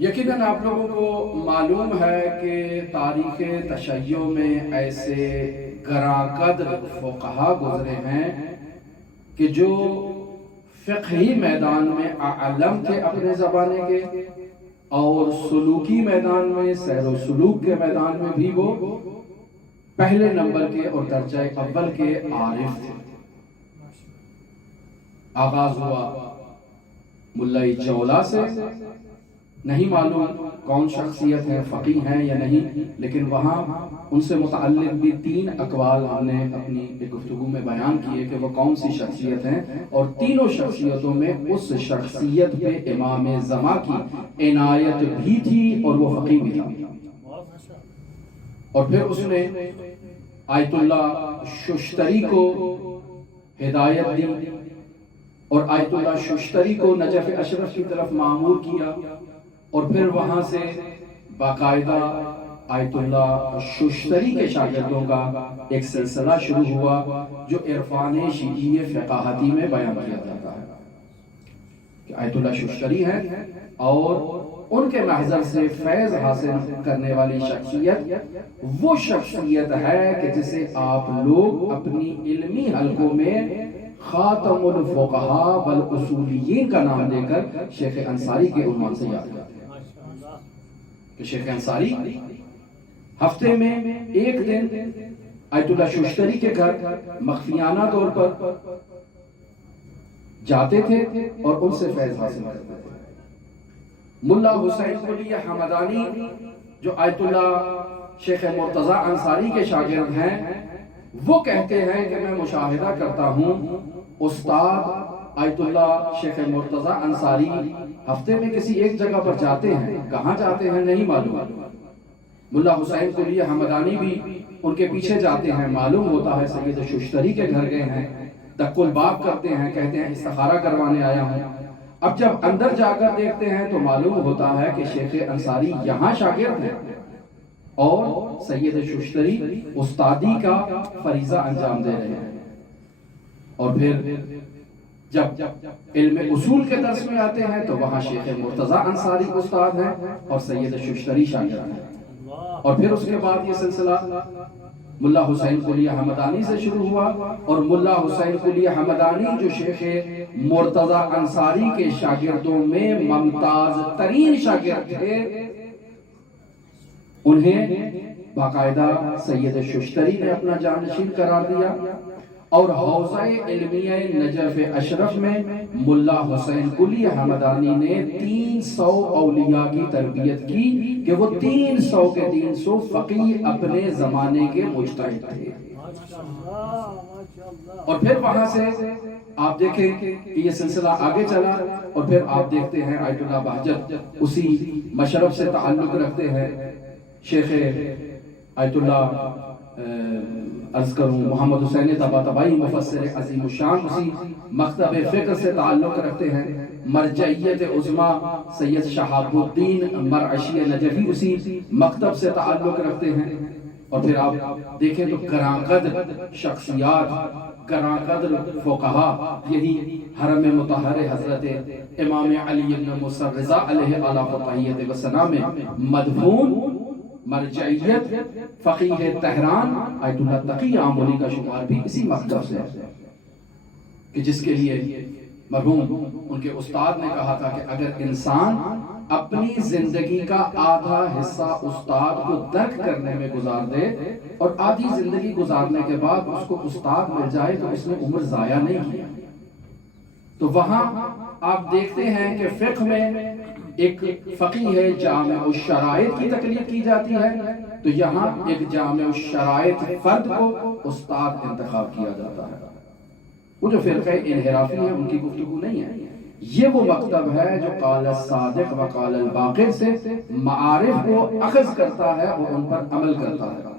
یقیناً آپ لوگوں کو معلوم ہے کہ تاریخ تشیع میں ایسے گراں قدر فقہا گزرے ہیں کہ جو فقہی میدان میں اعلم تھے اپنے زمانے کے، اور سلوکی میدان میں، سیر و سلوک کے میدان میں بھی وہ پہلے نمبر کے اور درجہ اول کے عارف تھے۔ آغاز ہوا ملہ جولا سے، نہیں معلوم کون شخصیت ہے، فقیہ ہیں یا نہیں، لیکن وہاں ان سے متعلق بھی 3 اقوال ہم نے اپنی ایک گفتگو میں بیان کیے کہ وہ کون سی شخصیت ہیں، اور تینوں شخصیتوں میں اس شخصیت پہ امام زمان کی عنایت بھی تھی اور وہ فقیہ بھی تھا۔ اور پھر اس نے آیت اللہ ششتری کو ہدایت دی اور آیت اللہ ششتری کو نجف اشرف کی طرف مامور کیا، اور پھر وہاں سے باقاعدہ آیت اللہ ششتری کے شاگردوں کا ایک سلسلہ شروع ہوا جو عرفان شیعی فقاہتی میں بیان کیا جاتا ہے کہ آیت اللہ ششتری ہے، اور ان کے محضر سے فیض حاصل کرنے والی شخصیت وہ شخصیت ہے کہ جسے آپ لوگ اپنی علمی حلقوں میں خاتم الفقہاء والاصولیین کا نام دے کر شیخ انصاری کے عنوان سے یاد کرتے ہیں کہ شیخ انصاری ہفتے میں ایک دن آیت اللہ ششتری کے گھر مخفیانہ طور پر جاتے تھے اور ان سے فیض حاصل کرتے تھے۔ ملا حسین قلی حمدانی جو آیت اللہ شیخ مرتضی انصاری کے شاگرد ہیں، وہ کہتے ہیں کہ میں مشاہدہ کرتا ہوں استاد آیت اللہ شیخ مرتضی انصاری ہفتے میں کسی ایک جگہ پر جاتے ہیں، کہاں جاتے ہیں نہیں معلوم، ملا حسین قلی حمدانی بھی ان کے پیچھے جاتے ہیں، معلوم ہوتا ہے سید ششتری کے گھر گئے ہیں، دق الباب کرتے ہیں، کہتے ہیں استخارہ کروانے آیا ہوں۔ اب جب اندر جا کر دیکھتے ہیں تو معلوم ہوتا ہے کہ شیخ انصاری یہاں شاگرد ہیں اور سید ششتری استادی کا فریضہ انجام دے رہے ہیں۔ اور پھر جب علم اصول کے درس میں آتے ہیں تو وہاں شیخ مرتضی انصاری استاد ہیں اور سید ششتری شاگرد ہیں۔ اور پھر اس کے بعد یہ سلسلہ ملا حسین قلی حمدانی سے شروع ہوا، اور ملا حسین قلی حمدانی جو شیخ مرتضی انصاری کے شاگردوں میں ممتاز ترین شاگرد تھے، انہیں باقاعدہ سید ششتری نے اپنا جانشین قرار دیا، اور حوزہ علمیہ نجف اشرف میں ملا حسین قلی حمدانی نے 300 اولیاء کی تربیت کی کہ وہ 300 کے 300 فقیہ اپنے زمانے کے مجتہد تھے۔ اور پھر وہاں سے آپ دیکھیں کہ یہ سلسلہ آگے چلا، اور پھر آپ دیکھتے ہیں آیت اللہ بہجت اسی مشرف سے تعلق رکھتے ہیں، شیخ آیت اللہ عرض کروں محمد حسین طباطبائی مفسر عظیم الشان اسی مکتب فقہ سے تعلق رکھتے ہیں، مرجعیت عظمیٰ سید شہاب الدین مرعشی نجفی اسی مکتب سے تعلق رکھتے ہیں۔ اور پھر آپ دیکھیں تو گراں قدر شخصیات، گراں قدر فقہا، یہی حرم مطہر حضرت امام علی بن موسیٰ رضا علیہ آلاف و تحیت وسلام میں مدفون مرجعیت فقیہ تہران آیت اللہ تقی آمولی کا شمار بھی اسی مکتب سے ہے، کہ جس کے لیے مرحوم ان کے استاد نے کہا تھا کہ اگر انسان اپنی زندگی کا آدھا حصہ استاد کو درک کرنے میں گزار دے اور آدھی زندگی گزارنے کے بعد اس کو استاد مل جائے تو اس نے عمر ضائع نہیں کیا۔ تو وہاں آپ دیکھتے ہیں کہ فقہ میں ایک فقیہ ہے جامع الشرائط کی تکلیف کی جاتی ہے، تو یہاں ایک جامع الشرائط فرد کو استاد انتخاب کیا جاتا ہے۔ وہ جو فرقہ انحرافی ہے ان کی گفتگو نہیں ہے، یہ وہ مکتب ہے جو قال الصادق و قال الباقر سے معارف کو اخذ کرتا ہے اور ان پر عمل کرتا ہے۔